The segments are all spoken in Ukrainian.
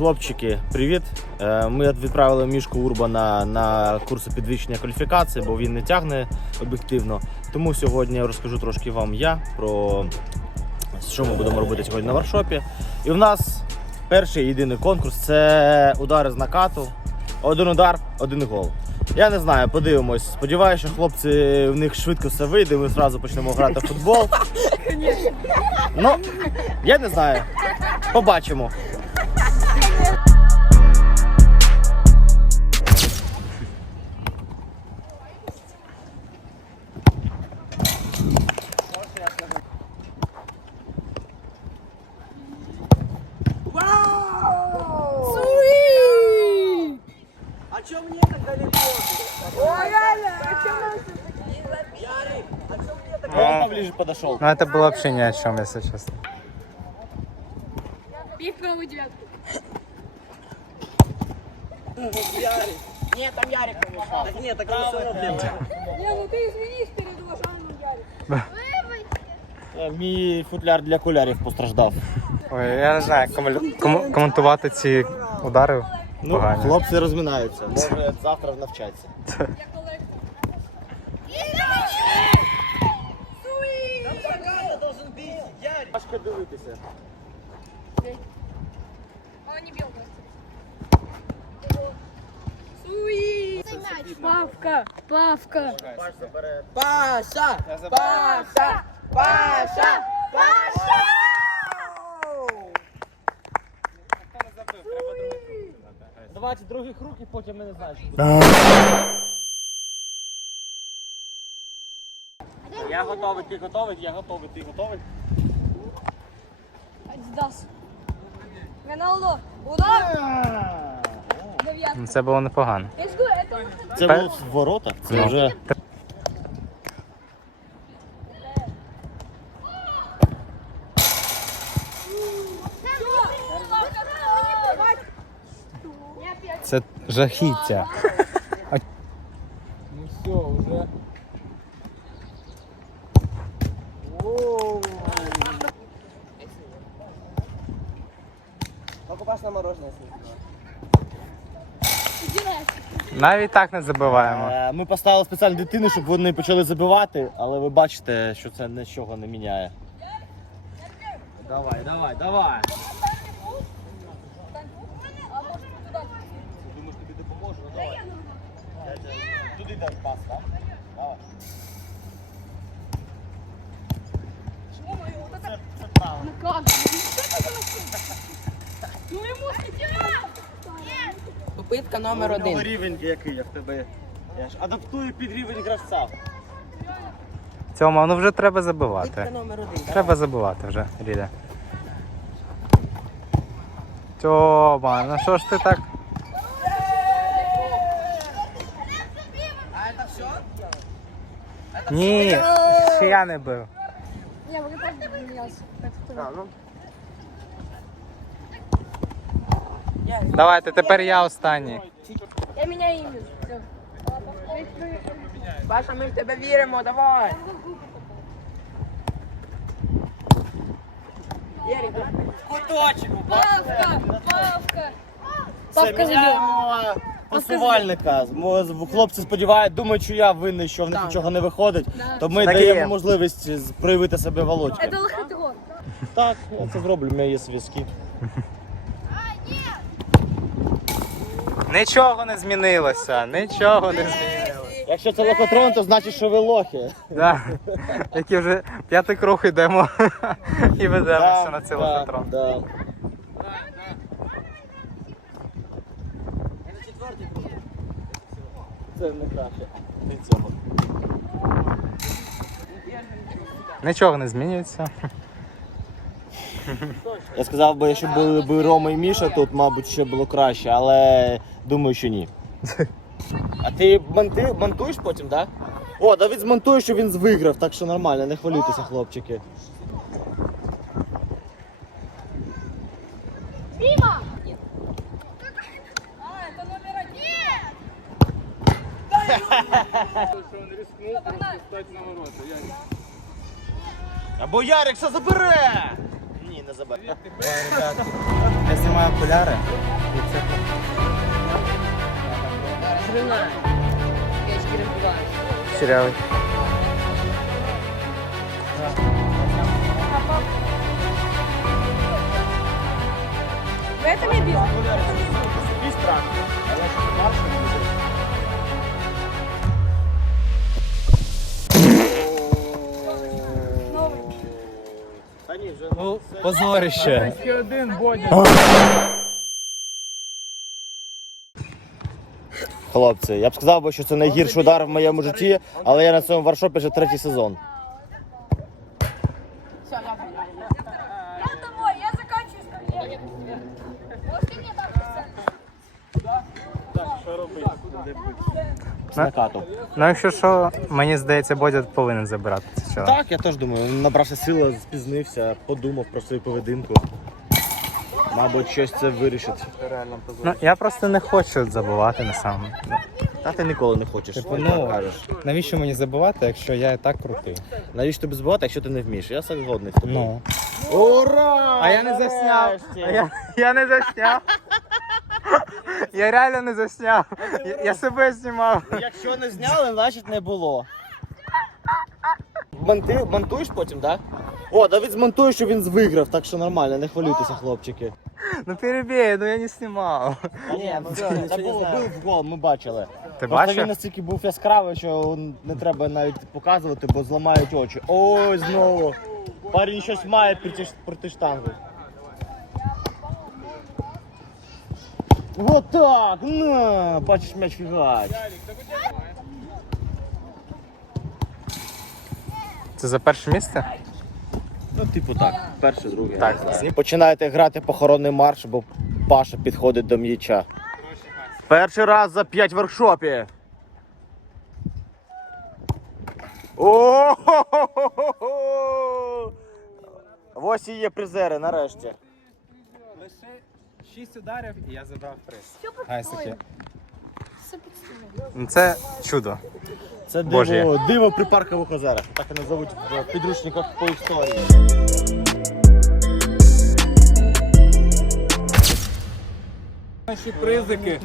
Хлопчики, привіт. Е, Ми відправили мішку Урбана на курси підвищення кваліфікації, бо він не тягне об'єктивно. Тому сьогодні я розкажу трошки вам я про що ми будемо робити сьогодні на воркшопі. І в нас перший єдиний конкурс це удари з накату. Один удар, один гол. Я не знаю, подивимось. Сподіваюся, що хлопці в них швидко все вийде, ми одразу почнемо грати в футбол. Ну, я не знаю. Побачимо. Он поближе подошел. Ну это было вообще ни о чем, если честно. Бей правую девятку. Ярик. Нет, там Ярик помешал. Так нет, так он все равно блин. Не, ну ты извинись перед уважаемым Яриком. Е, Мій футляр для окулярів постраждав. Ой, я не знаю, кому- кому- коментувати ці удари Ну, погані. хлопці розминаються. Може завтра навчаться. должен Важко дивитися. А, не бил, Суи! Павка! Павка! Паша! Паша! Паша! Паша! Давайте других рук і потім ми не знаємо. Я готовий, ти готовий, я готовий, ти готовий. Адидас. Роналдо! Удар! Девятка. Це було непогано. Go, это Це Пер- був ворота. Це Ну. вже. Це жахіття. Покупаш на мороженое с. Навіть так не забиваємо. Е, Ми поставили спеціально дитину, щоб вони почали забивати, але ви бачите, що це нічого не міняє. Давай, давай, давай. Думаєш, тобі допоможу? Ну давай. Туди дай пас, так? Давай. Це, це правильно. Ну как? Ну ему хотел! Попитка номер У нього один. рівень який, як тебе. Я ж адаптую під рівень гравця. Цьому ну вже треба забивати. номер один. Треба забивати вже, Ріля. Тьома, ну що ж ти так? А это все? Ні, ще я не бив. Не, вы так ну. Давайте, тепер я останній. Я меняю имя. Всё. Паша, ми в тебе віримо, давай. Куточек. Павка! Павка! Павка забив. посувальника. Хлопці сподівають, думають, що я винний, що в них нічого не виходить. То ми Так даємо є. можливість проявити себе лохотрон. Так, я це зроблю, в мене є зв'язки. Нічого не змінилося, нічого не змінилося. Якщо це лохотрон, то значить, що ви лохи. Да. Які вже п'ятий круг йдемо і ведемося на цей лохотрон. да. Це не краще. Нічого не змінюється. Я сказав би, якщо були б Рома і Міша, тут, мабуть, ще було краще, але думаю, що ні. А ти монти, монтуєш потім, так? Да? О, Давид змонтує, що він виграв, так що нормально, не хвилюйтеся, хлопчики. Дима! А, это номер один. Погнали. Або Ярик все забере! Ні, не забере. Я знімаю окуляри. Жена. Печки разбиваешь. Кучерявий. В этом я бил. Ну, позорище. Хлопці, я б сказав, що це найгірший удар в моєму житті, але я на цьому варшопі вже третій сезон. Так Ну, якщо що, мені здається, Бодя повинен забирати це чоло. Так, я теж думаю, він набрався сили, спізнився, подумав про свою поведінку. Мабуть, щось це вирішить. Ну, я просто не хочу забувати на самому. Та ти ніколи не хочеш, Типу, ти ну, так кажеш. Навіщо мені забувати, якщо я і так крутий? Навіщо тобі збивати, якщо ти не вмієш? Я сам згодний з тобою. Ну. Ура! А я не засняв. А я, я не засняв. Я реально не засняв. Я, я себе знімав. Якщо не зняли, значить не було. Монти, монтуєш потім, так? Да? О, Давид змонтує, що він виграв, так що нормально, не хвилюйтеся, хлопчики. Ну перебій, ну я не знімав. Ні, ну це, був, гол, ми бачили. Ти Просто він настільки був яскравий, що не треба навіть показувати, бо зламають очі. Ой, знову. Парень щось має проти, проти штанги. Вот так, на, бачиш м'яч фігач. Це за перше місце? Ну, типу так, перше, друге. Так. я не знаю. Починаєте грати похоронний марш, бо Паша підходить до м'яча. Перший раз за п'ять воркшопів. о Ось і є призери нарешті. Лише 6 ударів і я забрав приз. Все подстроено. Ну це чудо. Це Боже. диво, диво при паркових озерах. Так і назовуть в підручниках по історії. Наші призики.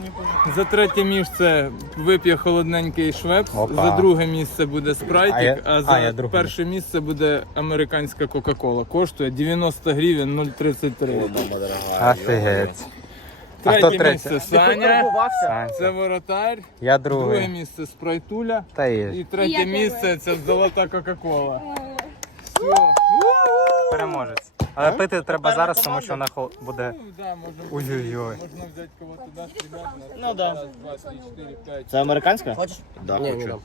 За третє місце вип'є холодненький швепс, Опа. за друге місце буде спрайтик, А я- а, а, за я перше місце буде американська Кока-Кола. Коштує 90 гривень 0,33. Мама дорога. Офігеть. А Третє третє? місце Саня, Саня. це воротар, Я друге місце спрайтуля Та є. і третє місце це золота Кока-Кола. Переможець. Але пити треба зараз, тому що вона хол- буде. Ну, да, можна, Ой-ой-ой. можна взяти кого-то даш, ребят. Ну да. Раз, два, три, чотири, п'ять. Це американська? Хочеш? Да, Не, хочу.